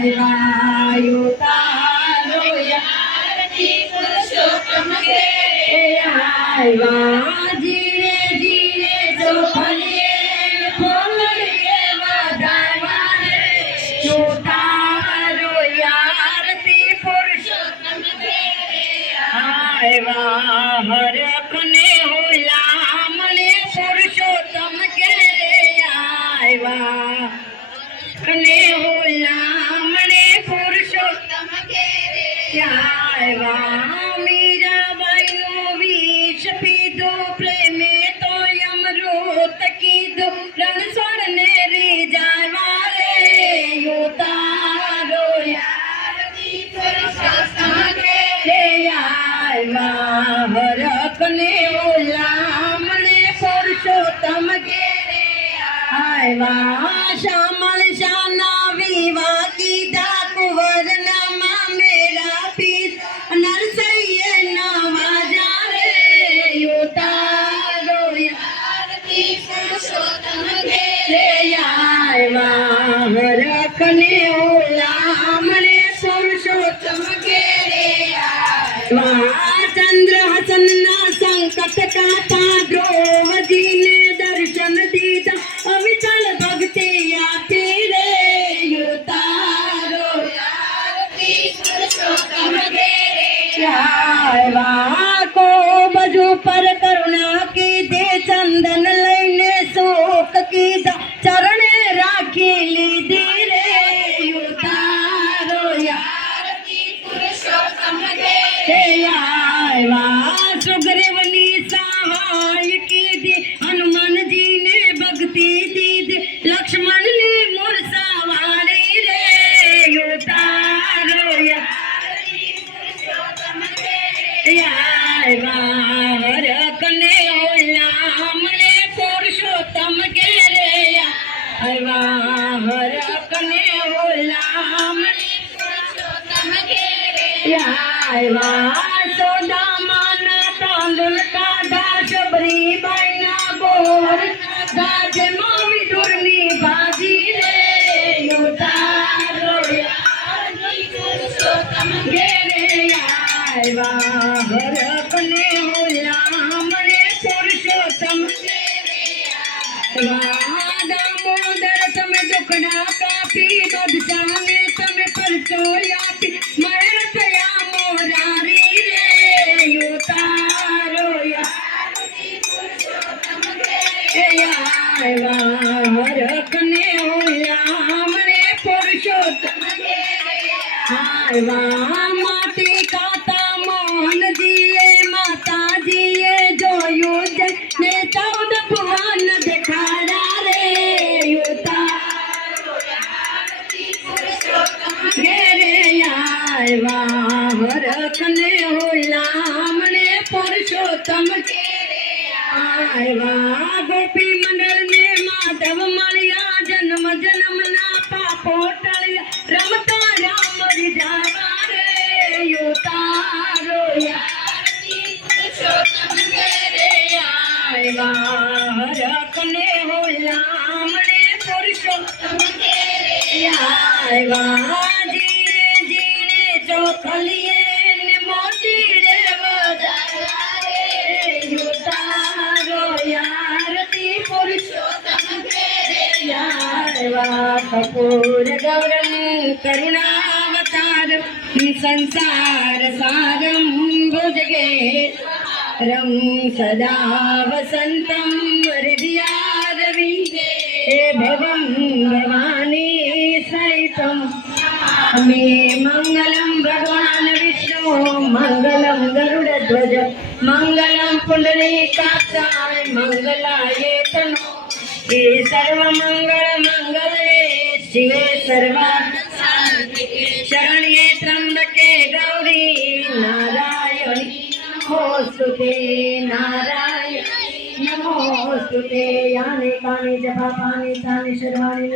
આવ્યો તારો યારતી પુરુષોત્તમ ઘેરે આવ્યા જીરે જીરે ચોખલીએ ફોલીએ વધાવ્યા રે તારો યારતી પુરુષોત્તમ ઘેરે આવ્યા હરખને હુલામણે પુરુષોત્તમ ઘેરે આવ્યા કને હુલામણે પુરુષોત્તમ ઘેરે આવ્યા મીરાબાઈનો વિષ પીધો પ્રેમે તો અમૃત કીધું રણછોડને રીઝાવ્યા રે તારો યારતી પુરુષોત્તમ ઘેરે આવ્યા હરખને હુલામણે પુરુષોત્તમ ઘેરે આવ્યા શ્યામળ શાના વિવાહ કીધા કુંવરના મામેરા પીર નરસૈયે નવાજા રે તારો યારતી પુરુષોત્તમ ઘેરે આવ્યા હરખને હુલામણે પુરુષોત્તમ ઘેરે આવ્યા ચંદ્ર હસનના સંકટ કાતા દ્રૌપદીને દર્શન દીધા અવિચળ ભક્તિ આપી રે તારો યારતી પુરુષોત્તમ ઘેરે આવ્યા કો બજુ પર કરુણા કીધે ચંદન લઈને શોક કીધા ચરણે રાખી લીધી રે તારો યારતી પુરુષોત્તમ ઘેરે આવ્યા સુગ્રીવની સહાય કીધી હનુમાનજીને ભક્તિ દીધી લક્ષ્મણની મૂર્છા વાળી રે તારો યારતી પુરુષોત્તમ ઘેરે આવ્યા હરખને હુલામણે પુરુષોત્તમ ઘેરે આવ્યા હરખને હુલામણે પુરુષોત્તમ ઘેરે આવ્યા સોદામાના તાંદુલ કાઢા શબરીબાઈના બોર ગાજમાં વિદુરની ભાજી રે તારો યારતી પુરુષોત્તમ ઘેરે આવ્યા હરખને હુલામણે પુરુષોત્તમ ઘેરે આવ્યા દામોદર તમે દુખડા કાપી બદશાને તમે પરચો આપી મરણ થયા મોરારી રે તારો યારતી પુરુષોત્તમ ઘેરે આવ્યા હરખને હુલામણે પુરુષોત્તમ ઘેરે આવ્યા માટી કાતા મોહનજીએ માતાજીએ જોયું ને 14 ભુવન દેખાડ્યા રે તારો યારતી પુરુષોત્તમ ઘેરે આવ્યા હરખને હુલામણે પુરુષોત્તમ ઘેરે આવ્યા ગોપી મંડળને માધવ મળ્યા જન્મ જન્મના પાપો ટળ્યા રમતા રામ રીઝાવ્યા રે તારો યારતી પુરુષોત્તમ ઘેરે આવ્યા હરખને હુલામણે પુરુષોત્તમ ઘેરે આવ્યા જીરે જીરે ચોખલીએ ને મોતી રે વધાવ્યા રે તારો યારતી પુરુષોત્તમ ઘેરે આવ્યા કપૂર ગૌરમ કરુણાવતારમ સંસાર સારમ ભુજગે રમ સદા વસંતમ હૃદયારવિંદે ભવં ભવાની સહિતમ मे मंगलम भगवान विष्णु मंगलम गरुड़ध्वज मंगलम पुंडरीकाक्षाय मंगलाय तनो ये सर्व मंगल मंगले शिवे सर्वार्थ शरण्ये त्र्यंबके गौरी नारायणी नमोस्तुते नारायणी नमोस्तुते यानि कानि जपापानि तानि सर्वाणि